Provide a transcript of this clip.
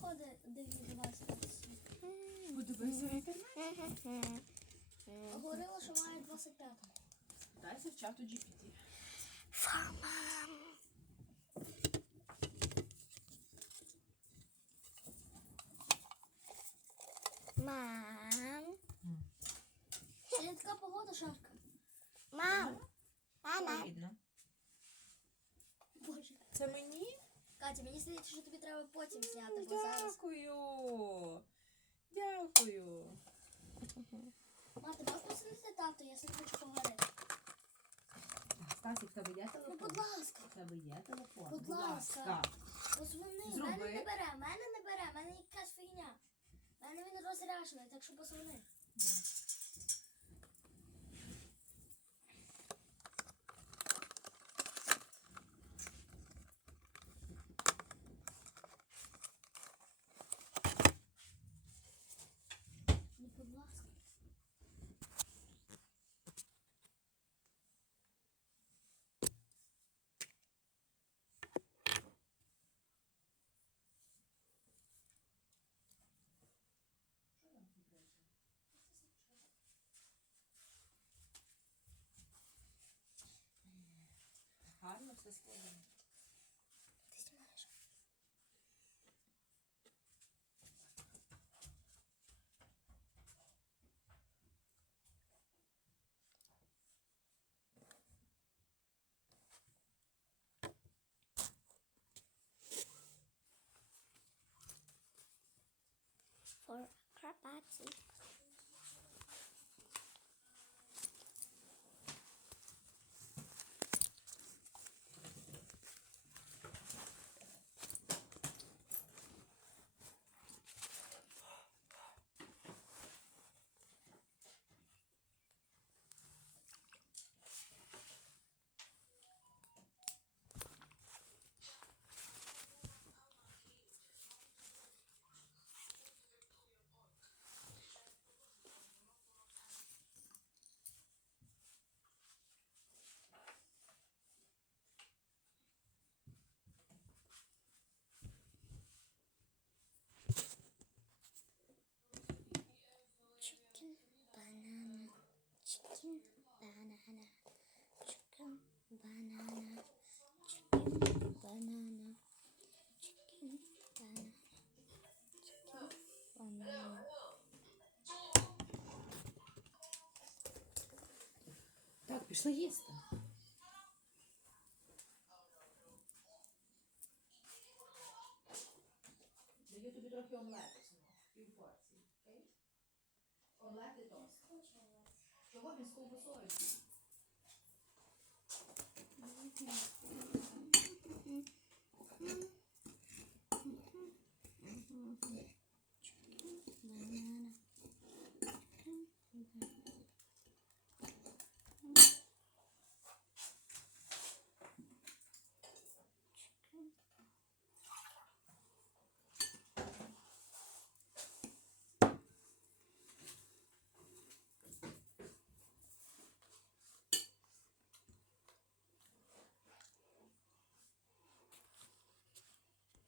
походи дивні до вас. Подивися в інтернеті. Говорила, що має 25. Питайся в чату GPT. Мам. Сьогодні така погода жарка. Мам. Мама. Боже. Це мені? Катя, мені здається, що тобі треба потім зняти, бо зараз. Дякую. Дякую. Ма, ти можеш посадити тато, я сьогодні хочу поговорити. Стасик, в тебе є Ну, телефон? будь ласка, В тебе є телефон. Будь ласка. позвони. Зроби. Мене не бере, мене не бере, мене якась фігня. Мене він розряджений, так що позвони. Ну, Гарно все складено. Ти знімаєш. For Karabachi. Banana. Chicken banana. Chicken banana. Chicken banana. Так, пішли їсти. Даю тобі трохи омлету, пів порції, окей? Омлет і тост. Чого він з ковбасою? Thank you.